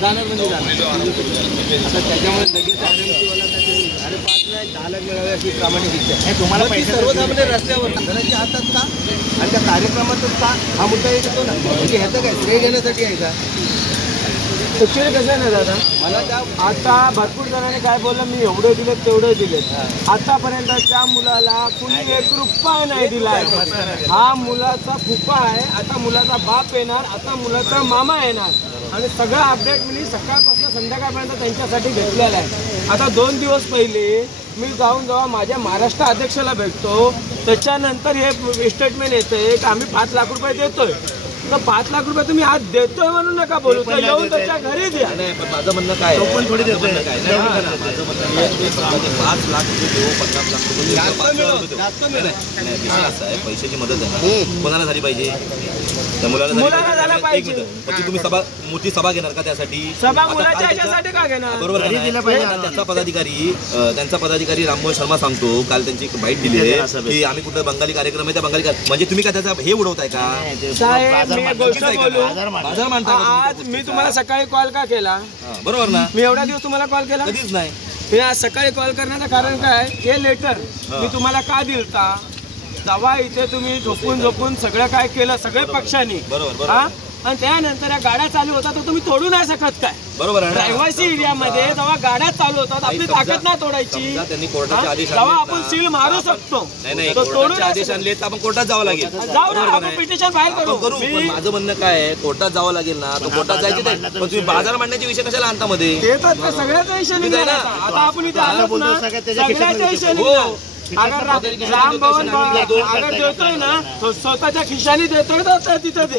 जाणार म्हणजे जाणार. आता त्याच्यामुळे लगेच आरएमसीवाला अरे 5 नाही 10 लाख मिळावे अशी प्रामाणिक इच्छा आहे. तुम्हाला सर्वसामान्य रस्त्यावर जणांच्या हातात का आणि त्या कार्यक्रमातच का हा मुद्दा येतो ना. म्हणजे ह्याचं काय श्रेय घेण्यासाठी आहे का? ॲक्च्युली कसं आहे ना दादा, मला त्या आता भरपूर जणांनी काय बोललं मी एवढं दिलेत तेवढं दिलेत. आतापर्यंत त्या मुलाला कुणी 1 रुपया नाही दिला. हा मुलाचा फुफा आहे, आता मुलाचा बाप येणार, आता मुलाचा मामा येणार आणि सगळं अपडेट मी सकाळपासून संध्याकाळपर्यंत त्यांच्यासाठी घेतलेलं आहे. आता 2 दिवस पहिले मी जाऊन जेव्हा माझ्या महाराष्ट्र अध्यक्षाला भेटतो त्याच्यानंतर हे स्टेटमेंट येतं की आम्ही 5 लाख रुपये देतोय. तर 5 लाख रुपये तुम्ही आज देतोय म्हणून नका बोलू, तर येऊन त्याच्या घरी द्या. नाही पण माझं म्हणणं काय आहे, पण थोडी देतोय काय माझं म्हणणं आहे 5 लाख रुपये देऊ 50 लाख रुपये जास्त मिळेल. असं आहे पैशाची मदत आहे ना कोणाला झाली पाहिजे, त्या मुलाला झाली पाहिजे. पण तुम्ही मोठी सभा घेणार का त्यासाठी? सभा मुलाच्या ह्याच्यासाठी का घेणार? बरोबर त्यांचा पदाधिकारी राममोहन शर्मा सांगतो काल त्यांची एक बाईट दिली आहे की आम्ही कुठं बंगाली कार्यक्रम आहे त्या बंगाली म्हणजे तुम्ही काय त्याचा हे उडवताय का? मी गोष्ट बोलू आज मी तुम्हाला सकाळी कॉल का केला? बरोबर ना, मी एवढ्या दिवस तुम्हाला कॉल केला कधीच नाही. मी आज सकाळी कॉल करण्याचं कारण काय, हे लेटर मी तुम्हाला का दिलता जेव्हा इथे तुम्ही झोपून सगळं काय केलं सगळ्या पक्षांनी बरोबर आणि त्यानंतर या गाड्या चालू होतात तर तुम्ही तोडू नाही शकत काय? बरोबर आहे. रहिवासी एरियामध्ये जेव्हा गाड्या चालू होतात आपली ताकद नाही तोडायची. त्यांनी कोर्टाचे आदेश जेव्हा आपण सील मारू शकतो कोर्टाचे आदेश आणले तर आपण कोर्टात जावं लागेल. पिटिशन फाईल करू. पण माझं म्हणणं काय आहे, कोर्टात जावं लागेल ना, तो कोर्टात जायचे नाही. पण तुम्ही बाजार मांडण्याचे विषय कशाला आणता मध्ये? येतात सगळ्याचा विषय निघाला. आता आपण इथे आलो ना सगळ्याचा विषय निघाला. अगर राम भवन अगर देतोय ना तो स्वतःच्या खिशानी देतोय तर तिथे दे,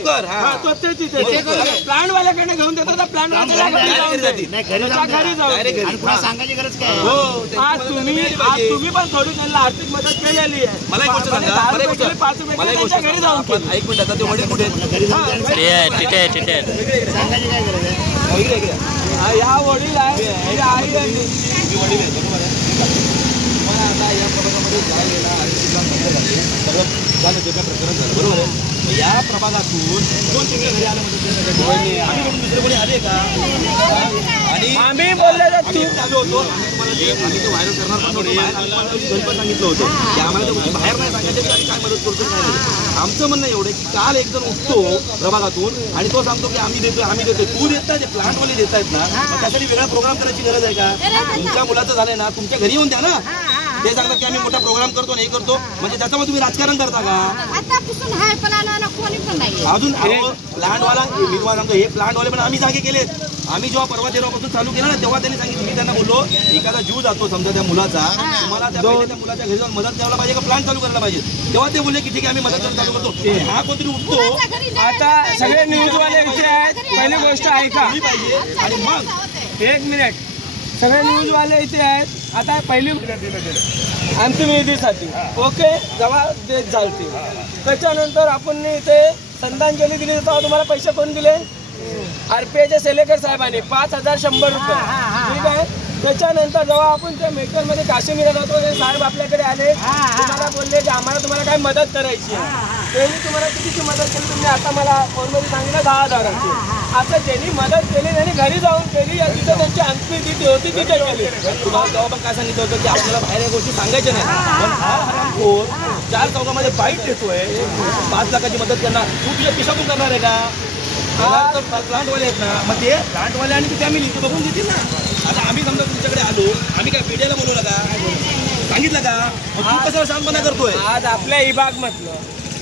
ते तिथे प्लॅन वाल्याकडे घेऊन देतो तर प्लॅन घरी जाऊ सांगायची गरज काय? हो आज तुम्ही पण थोडी त्यांना आर्थिक मदत केलेली आहे. मला एक गोष्ट सांगा, मला एक गोष्ट घरी जाऊन एक मिनिट आता ते वडील कुठे सांगायची काय गरज आहे? या वडील आहे आई वडील आहे बरोबर आहे. आता या प्रभागामध्ये झालं जे काय प्रकरण झालं बरोबर आहे. या प्रभागातून कोण तिकडे घरी आलं म्हणजे आम्ही दुसरे कोणी आले का? आणि आम्ही बोलले चालू होतो आम्ही ते व्हायरल करणार पण सांगितलं होतं की आम्हाला बाहेर नाही सांगायचं की काय मदत करतो काय नाही. आमचं म्हणणं एवढं की काल एक जण उठतो प्रभागातून आणि तो सांगतो की आम्ही देतोय तू देत नाही, ते प्लांटवाले देत आहेत ना, त्यासाठी वेगळा प्रोग्राम करायची गरज आहे का? तुमच्या मुलाचं झालंय ना तुमच्या घरी येऊन द्या ना. ते सांगतात की आम्ही मोठा प्रोग्राम करतो हे करतो म्हणजे त्याच्यामध्ये तुम्ही राजकारण करता का? अजून प्लांटवाला मी तुम्हाला सांगतो हे प्लांटवाले पण आम्ही जागे केलेत. आम्ही जेव्हा परवा तेव्हापासून चालू केलं ना तेव्हा त्यांनी सांगितलं, मी त्यांना बोललो एखादा जीव जातो समजा त्या मुलाचा, तुम्हाला त्या मुलाच्या घरी जाऊन मदत द्यायला पाहिजे का प्लांट चालू करायला पाहिजे? तेव्हा ते बोलले की ठीक आहे आम्ही मदत चालू करतो. हा कोणतरी उठतो. आता सगळे न्यूजवाले इथे आहेत, पहिली गोष्ट ऐका पाहिजे आणि मग 1 मिनिट सगळे न्यूजवाले इथे आहेत. आता पहिली आमची मेहंदीसाठी ओके जेव्हा देत झालती त्याच्यानंतर आपण इथे श्रद्धांजली दिली तेव्हा तुम्हाला पैसे कोण दिले? RPIच्या सेलेकर साहेबांनी 5100 रुपये ठीक आहे. त्याच्यानंतर जेव्हा आपण त्या मेडिकलमध्ये काश्मीरला जातो ते साहेब आपल्याकडे आले तुम्हाला बोलले की आम्हाला तुम्हाला काय मदत करायची आहे. त्यांनी तुम्हाला कितीची मदत केली तुम्ही आता मला फोनमध्ये सांगितलं 10,000ची. आता ज्यांनी मदत केली त्यांनी घरी जाऊन केली तिथं त्यांची अंत्यविधी होती तिथे केली. तुम्हाला तेव्हा पण काय सांगितलं होतं की आपल्याला बाहेर या गोष्टी सांगायच्या नाही. पण हा हरामखोर 4 चौकामध्ये बाईट देतोय 5 लाखाची मदत करणार, तू तुझ्या खिशातून करणार आहे का? प्लांटवाले आहेत ना, मग ते प्लांटवाले आणि ती फॅमिली ते बघून देतील ना. आता आम्ही समजा तुमच्याकडे आलो आम्ही काय मीडियाला बोलवलं का? सांगितलं का? तू कशाला शांतपणा करतोय? आज आपल्या विभागमधलं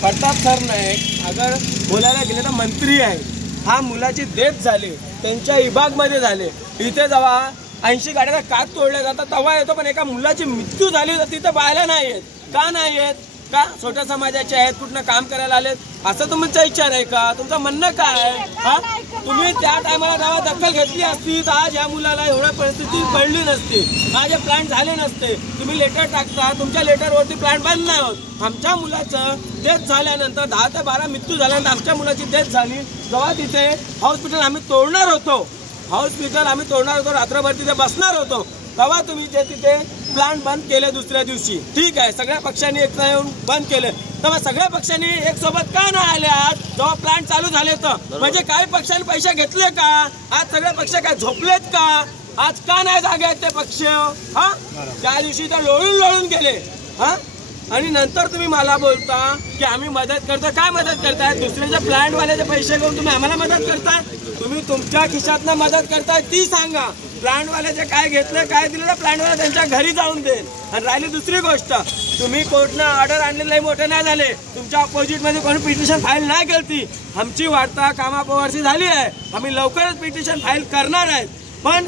प्रताप सर नाईक अगर बोलायला गेले तर मंत्री आहे. हा मुलाची डेथ झाली त्यांच्या विभागमध्ये झाले. इथे जेव्हा 80 गाड्या काच तोडल्या जातात तेव्हा येतो, पण एका मुलाची मृत्यू झाली तर तिथं पाहायला नाही येत. का नाही येत? का छोट्या समाजाचे आहेत, कुठनं काम करायला आलेत असं तुमचा विचार आहे का? तुमचं म्हणणं काय आहे? हा तुम्ही त्या टायमाला जेव्हा दखल घेतली असती तर आज या मुलाला एवढ्या परिस्थिती पडली नसती, आज हे प्लांट झाले नसते. तुम्ही लेटर टाकता, तुमच्या लेटरवरती प्लांट बंद नाही होत. आमच्या मुलाचं डेथ झाल्यानंतर 10 ते 12 मृत्यू झाल्यानंतर आमच्या मुलाची डेथ झाली तेव्हा तिथे हॉस्पिटल आम्ही तोडणार होतो, रात्रभर तिथे बसणार होतो तेव्हा तुम्ही ते तिथे प्लांट बंद केले दुसऱ्या दिवशी. ठीक आहे सगळ्या पक्षांनी एकत्र येऊन बंद केले. तर मग सगळ्या पक्षांनी एक सोबत का नाही आले आज जेव्हा प्लांट चालू झाले तर? म्हणजे काही पक्षांनी पैसे घेतले का? आज सगळे पक्ष काय झोपलेत का? आज का नाही जागे आहेत ते पक्ष? हा, त्या दिवशी तर लोळून गेले. हा, आणि नंतर तुम्ही मला बोलता की आम्ही मदत करतो. काय मदत करताय? दुसऱ्याच्या प्लांटवाल्याचे पैसे घेऊन तुम्ही आम्हाला मदत करताय? तुम्ही तुमच्या खिशातनं मदत करताय ती सांगा. प्लांटवाल्याचे काय घेतलं काय दिलं तर प्लांटवाला त्यांच्या घरी जाऊन देईल. आणि राहिली दुसरी गोष्ट, तुम्ही कोर्टनं ऑर्डर आणलेलं मोठे नाही झाले, तुमच्या ऑपोजिटमध्ये कोणी पिटिशन फाईल नाही केली. आमची वार्ता कामापोवरची झाली आहे, आम्ही लवकरच पिटिशन फाईल करणार आहेत. पण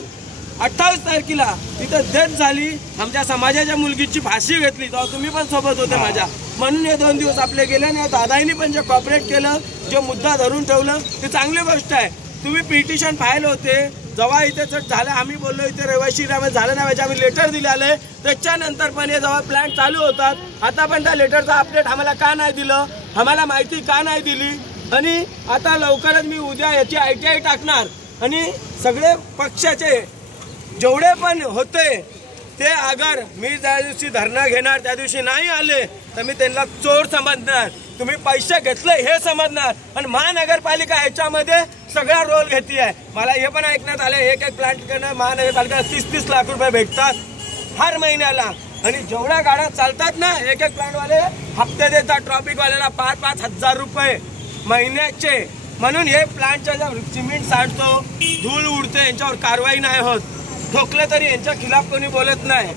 28 तारखेला तिथं डेथ झाली, आमच्या समाजाच्या मुलगीची फाशी घेतली, तेव्हा तुम्ही पण सोबत होते माझ्या. म्हणून हे 2 दिवस आपले गेले नाही. दादाईंनी पण जे कॉपरेट केलं, जे मुद्दा धरून ठेवलं ते चांगली गोष्ट आहे. तुम्ही पिटिशन फाईल होते जेव्हा इथे झालं, आम्ही बोललो इथे रहिवाशी झालं नाही, आम्ही लेटर दिले. त्याच्यानंतर पण हे जेव्हा प्लॅन चालू होतात, आता पण त्या लेटरचा अपडेट आम्हाला का नाही दिलं, आम्हाला माहिती का नाही दिली. आणि आता लवकरच मी उद्या याची ITI टाकणार आणि सगळे पक्षाचे जेवढे पण होते ते अगर मी त्या दिवशी धरणा घेणार त्या दिवशी नाही आले तर मी त्यांना चोर समजणार, तुम्ही पैसे घेतले हे समजणार. आणि महानगरपालिका ह्याच्यामध्ये सगळा रोल घेते आहे. मला हे पण ऐकण्यात आलं एक प्लांट करणं महानगरपालिका 30-30 लाख रुपये भेटतात हर महिन्याला. आणि जेवढ्या गाड्या चालतात ना, एक प्लांटवाले हप्ते देतात ट्रॉफिकवाल्याला 5-5 हजार रुपये महिन्याचे. म्हणून हे प्लांटच्या सिमेंट सांडतो, धूळ उडते, यांच्यावर कारवाई नाही होत. ठोकलं तरी यांच्या खिलाफ कोणी बोलत नाही.